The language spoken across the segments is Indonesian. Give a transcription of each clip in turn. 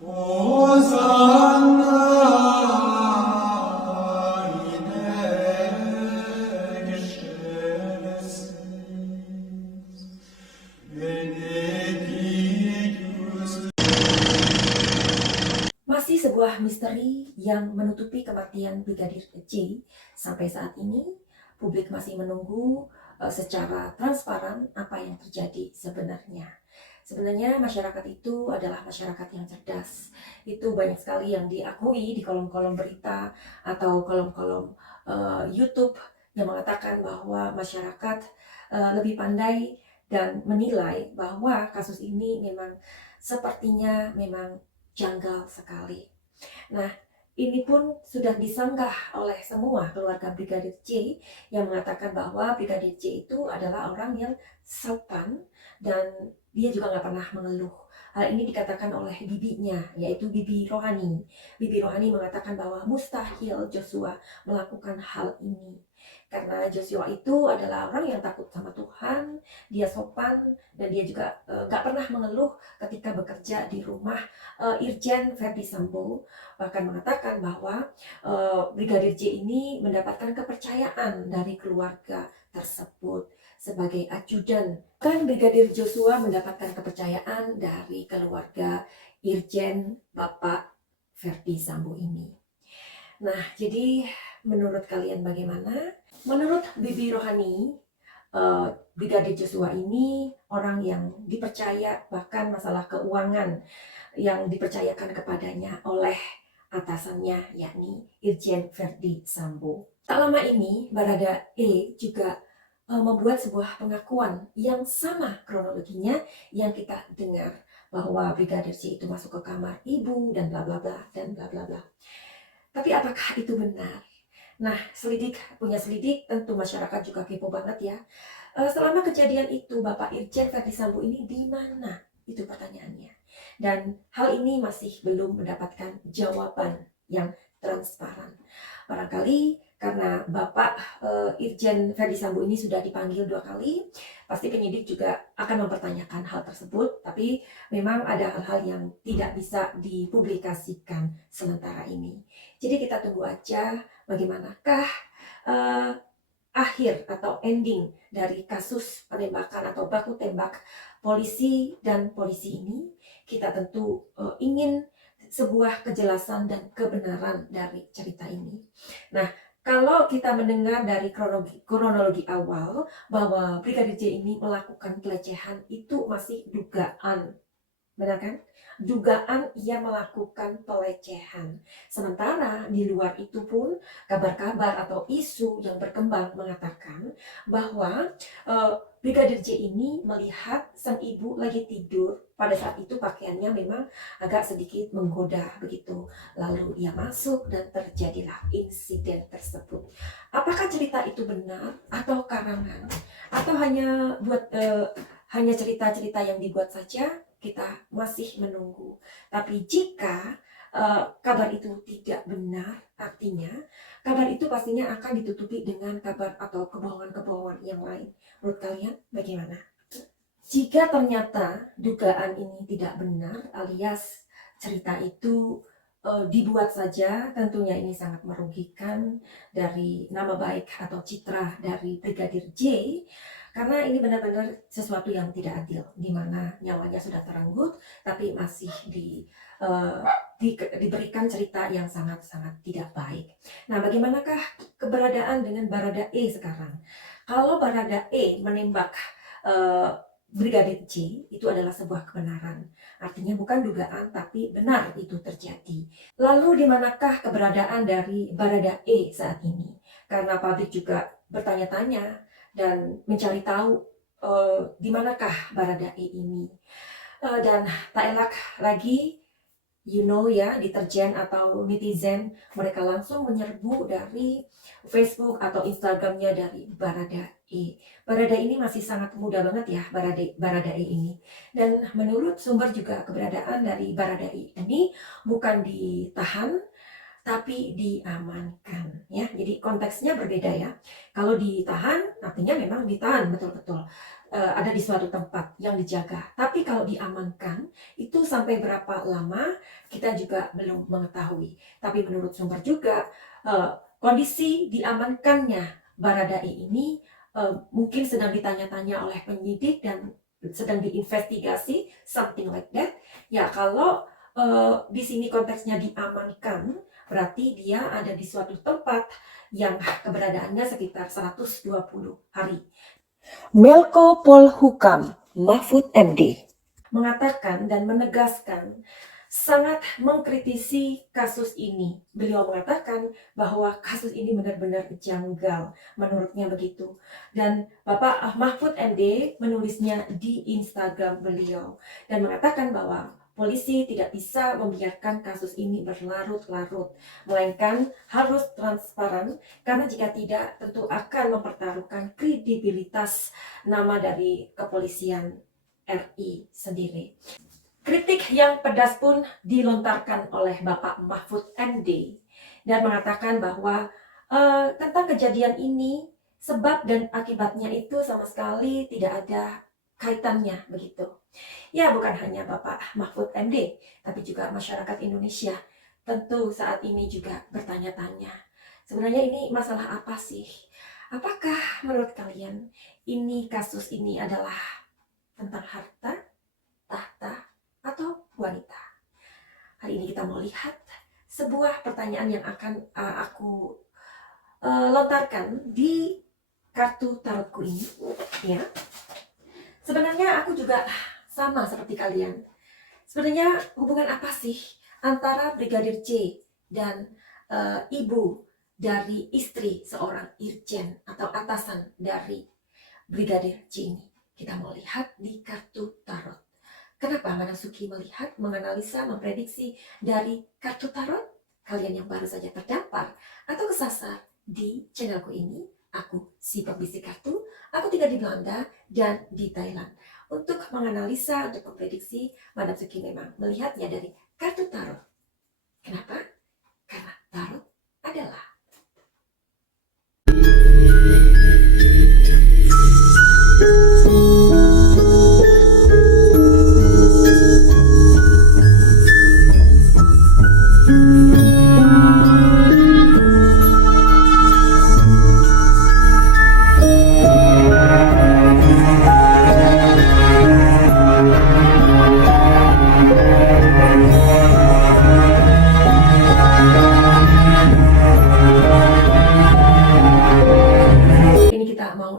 Hosanna in excelsis benedictus. Masih sebuah misteri yang menutupi kematian Brigadir J. Sampai saat ini, publik masih menunggu secara transparan apa yang terjadi sebenarnya. Sebenarnya masyarakat itu adalah masyarakat yang cerdas. Itu banyak sekali yang diakui di kolom-kolom berita atau kolom-kolom YouTube yang mengatakan bahwa masyarakat lebih pandai dan menilai bahwa kasus ini memang sepertinya memang janggal sekali. Nah, ini pun sudah disanggah oleh semua keluarga Brigadir J yang mengatakan bahwa Brigadir J itu adalah orang yang sopan dan dia juga nggak pernah mengeluh. Hal ini dikatakan oleh bibinya, yaitu Bibi Rohani. Bibi Rohani mengatakan bahwa mustahil Joshua melakukan hal ini. Karena Joshua itu adalah orang yang takut sama Tuhan, dia sopan, dan dia juga nggak pernah mengeluh ketika bekerja di rumah Irjen Verdi Sambo. Bahkan mengatakan bahwa Brigadir J ini mendapatkan kepercayaan dari keluarga tersebut sebagai ajudan. Kan Brigadir Joshua mendapatkan kepercayaan dari keluarga Irjen Bapak Verdi Sambo ini. Nah, jadi menurut kalian bagaimana? Menurut Bibi Rohani, Brigadir Joshua ini orang yang dipercaya, bahkan masalah keuangan yang dipercayakan kepadanya oleh atasannya, yakni Irjen Verdi Sambo. Tak lama ini, Baradae juga membuat sebuah pengakuan yang sama kronologinya yang kita dengar, bahwa Brigadir J itu masuk ke kamar ibu dan bla bla bla dan bla bla bla. Tapi apakah itu benar? Nah, punya selidik, tentu masyarakat juga kepo banget ya. Selama kejadian itu, Bapak Irjen Verdi Sambo ini di mana? Itu pertanyaannya. Dan hal ini masih belum mendapatkan jawaban yang transparan. Barangkali karena Bapak Irjen Verdi Sambo ini sudah dipanggil 2 kali, pasti penyidik juga akan mempertanyakan hal tersebut, tapi memang ada hal-hal yang tidak bisa dipublikasikan sementara ini. Jadi kita tunggu aja bagaimanakah akhir atau ending dari kasus penembakan atau baku tembak polisi dan polisi ini. Kita tentu ingin sebuah kejelasan dan kebenaran dari cerita ini. Nah, kalau kita mendengar dari kronologi awal bahwa Brigadir J ini melakukan pelecehan, itu masih dugaan. Benar kan? Dugaan ia melakukan pelecehan. Sementara di luar itu pun kabar-kabar atau isu yang berkembang mengatakan bahwa Brigadir J ini melihat sang ibu lagi tidur. Pada saat itu pakaiannya memang agak sedikit menggoda begitu. Lalu ia masuk dan terjadilah insiden tersebut. Apakah cerita itu benar atau karangan? Atau hanya cerita-cerita yang dibuat saja? Kita masih menunggu. Tapi jika kabar itu tidak benar, artinya kabar itu pastinya akan ditutupi dengan kabar atau kebohongan-kebohongan yang lain. Menurut kalian bagaimana? Jika ternyata dugaan ini tidak benar, alias cerita itu dibuat saja, tentunya ini sangat merugikan dari nama baik atau citra dari Brigadir J. Karena ini benar-benar sesuatu yang tidak adil, di mana nyawanya sudah terenggut, tapi masih diberikan cerita yang sangat-sangat tidak baik. Nah, bagaimanakah keberadaan dengan Baradae sekarang? Kalau Baradae menembak Brigadir J, itu adalah sebuah kebenaran. Artinya bukan dugaan, tapi benar itu terjadi. Lalu di manakah keberadaan dari Baradae saat ini? Karena publik juga bertanya-tanya dan mencari tahu di manakah Baradae ini. Dan tak elak lagi, deterjen atau netizen, mereka langsung menyerbu dari Facebook atau Instagramnya dari Baradae. Baradae ini masih sangat muda banget ya, Baradae ini. Dan menurut sumber juga keberadaan dari Baradae ini bukan ditahan, tapi diamankan ya. Jadi konteksnya berbeda ya. Kalau ditahan artinya memang ditahan betul-betul ada di suatu tempat yang dijaga. Tapi kalau diamankan itu sampai berapa lama kita juga belum mengetahui. Tapi menurut sumber juga kondisi diamankannya Baradae ini mungkin sedang ditanya-tanya oleh penyidik dan sedang diinvestigasi, something like that. Ya kalau di sini konteksnya diamankan, berarti dia ada di suatu tempat yang keberadaannya sekitar 120 hari. Menko Polhukam Mahfud MD mengatakan dan menegaskan sangat mengkritisi kasus ini. Beliau mengatakan bahwa kasus ini benar-benar janggal, menurutnya begitu. Dan Bapak Mahfud MD menulisnya di Instagram beliau dan mengatakan bahwa polisi tidak bisa membiarkan kasus ini berlarut-larut, melainkan harus transparan karena jika tidak tentu akan mempertaruhkan kredibilitas nama dari kepolisian RI sendiri. Kritik yang pedas pun dilontarkan oleh Bapak Mahfud MD dan mengatakan bahwa tentang kejadian ini sebab dan akibatnya itu sama sekali tidak ada kaitannya begitu. Ya bukan hanya Bapak Mahfud MD, tapi juga masyarakat Indonesia tentu saat ini juga bertanya-tanya. Sebenarnya ini masalah apa sih? Apakah menurut kalian ini kasus ini adalah tentang harta, tahta, atau wanita? Hari ini kita mau lihat sebuah pertanyaan yang akan aku lontarkan di kartu tarotku ini ya. Sebenarnya aku juga sama seperti kalian. Sebenarnya hubungan apa sih antara Brigadir J dan ibu dari istri seorang irjen atau atasan dari Brigadir J ini? Kita mau lihat di kartu tarot. Kenapa Manasuki melihat, menganalisa, memprediksi dari kartu tarot? Kalian yang baru saja terdampar atau kesasar di channelku ini, aku si pembisik kartu, aku tinggal di Belanda dan di Thailand. Untuk menganalisa, untuk memprediksi, Madam Suki memang melihatnya dari kartu tarot. Kenapa? Karena tarot adalah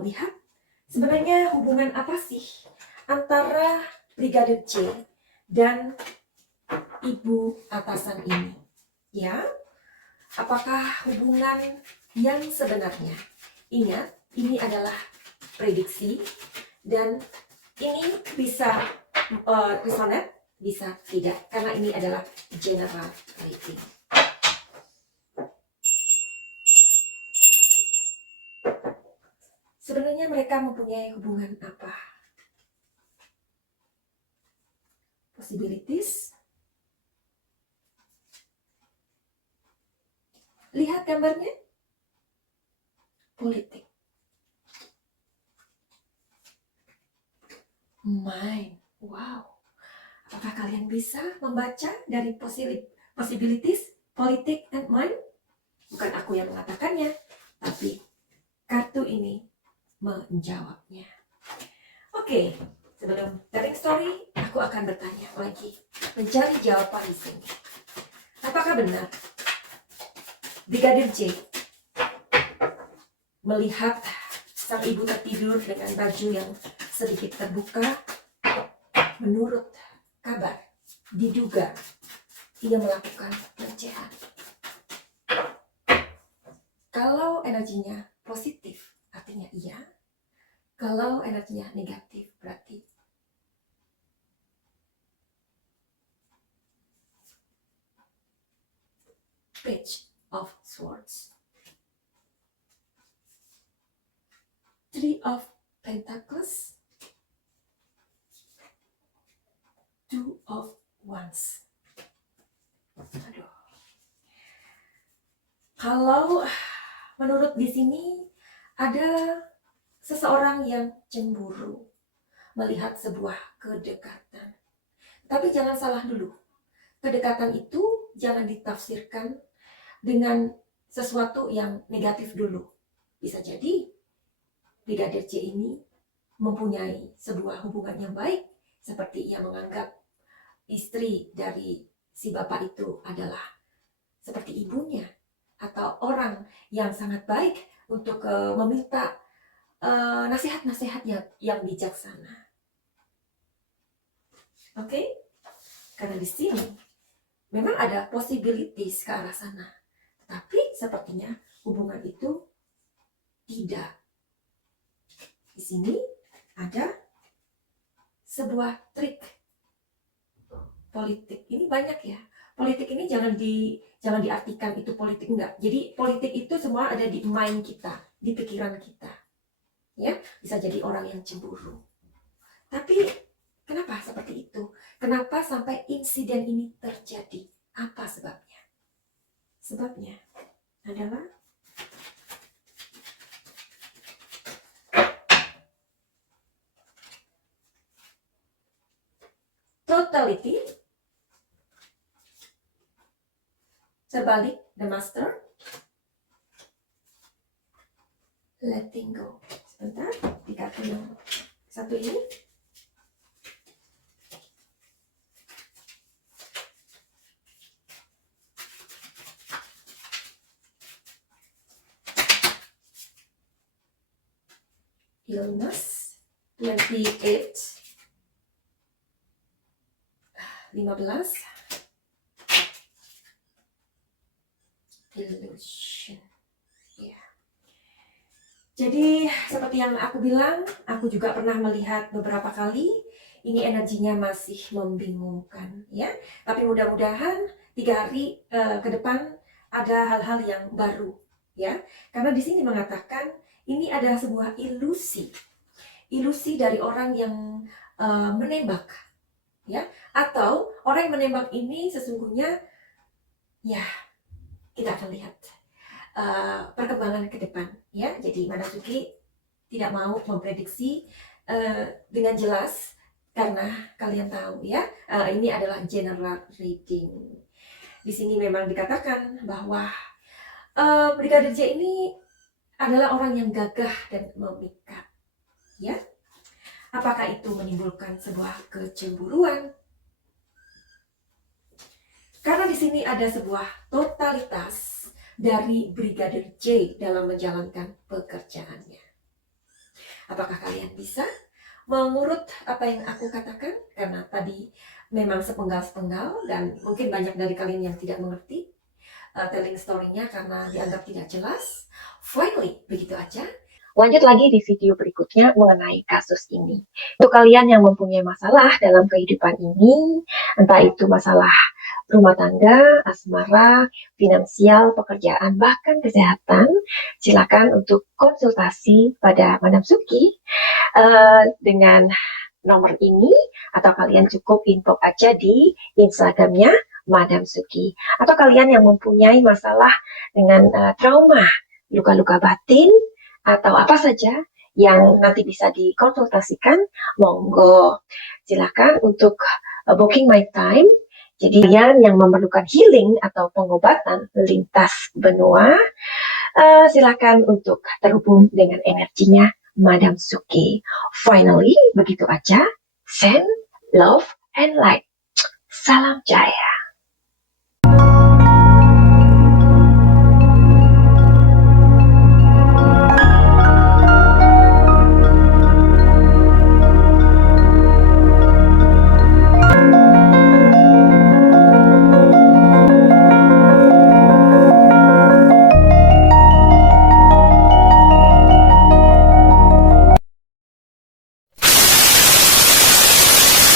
lihat sebenarnya hubungan apa sih antara Brigadir J dan ibu atasan ini ya, apakah hubungan yang sebenarnya? Ingat, ini adalah prediksi dan ini bisa resonate, bisa tidak, karena ini adalah general reading. Sebenarnya mereka mempunyai hubungan apa? Possibilities. Lihat gambarnya. Politik. Mind. Wow. Apakah kalian bisa membaca dari possibilities, politik, and mind? Bukan aku yang mengatakannya, tapi kartu ini menjawabnya. Oke, sebelum telling story, aku akan bertanya lagi, mencari jawaban di sini. Apakah benar Brigadir J melihat sang ibu tertidur dengan baju yang sedikit terbuka? Menurut kabar, diduga ia melakukan pelecehan. Kalau energinya positif, artinya iya. Kalau energinya negatif, berarti Page of Swords, Three of Pentacles, Two of Wands. Aduh. Kalau menurut di sini ada seseorang yang cemburu melihat sebuah kedekatan. Tapi jangan salah dulu. Kedekatan itu jangan ditafsirkan dengan sesuatu yang negatif dulu. Bisa jadi Brigadir J ini mempunyai sebuah hubungan yang baik, seperti ia menganggap istri dari si bapak itu adalah seperti ibunya, atau orang yang sangat baik untuk meminta nasihat-nasihat yang bijaksana. Oke? Karena di sini memang ada possibilities ke arah sana. Tapi sepertinya hubungan itu tidak. Di sini ada sebuah trik politik. Ini banyak ya. Politik ini jangan diartikan itu politik, enggak. Jadi politik itu semua ada di mind kita, di pikiran kita. Ya, bisa jadi orang yang cemburu. Tapi kenapa seperti itu? Kenapa sampai insiden ini terjadi? Apa sebabnya? Sebabnya adalah totality, terbalik, the master, letting go. Sebentar, di kartu yang satu ini. Illness, 28, 15, illusion. Ya. Jadi seperti yang aku bilang, aku juga pernah melihat beberapa kali. Ini energinya masih membingungkan, ya. Tapi mudah-mudahan 3 hari ke depan ada hal-hal yang baru, ya. Karena di sini mengatakan ini adalah sebuah ilusi dari orang yang menembak, ya. Atau orang yang menembak ini sesungguhnya, ya, kita akan lihat perkembangan ke depan, ya. Jadi Madam tidak mau memprediksi dengan jelas karena kalian tahu, ya, ini adalah general reading. Di sini memang dikatakan bahwa Brigadir J ini adalah orang yang gagah dan memikat, ya. Apakah itu menimbulkan sebuah kecemburuan? Karena di sini ada sebuah totalitas dari Brigadir J dalam menjalankan pekerjaannya. Apakah kalian bisa mengurut apa yang aku katakan? Karena tadi memang sepenggal-sepenggal dan mungkin banyak dari kalian yang tidak mengerti telling story-nya karena dianggap tidak jelas. Finally, begitu aja. Lanjut lagi di video berikutnya mengenai kasus ini. Untuk kalian yang mempunyai masalah dalam kehidupan ini, entah itu masalah rumah tangga, asmara, finansial, pekerjaan, bahkan kesehatan, silakan untuk konsultasi pada Madam Suki dengan nomor ini, atau kalian cukup inbox aja di Instagramnya Madam Suki. Atau kalian yang mempunyai masalah dengan trauma, luka-luka batin, atau apa saja yang nanti bisa dikonsultasikan, monggo silakan untuk booking my time. Jadi kalian yang memerlukan healing atau pengobatan lintas benua, silakan untuk terhubung dengan energinya Madam Suki. Finally, begitu aja. Send love and light. Salam Jaya.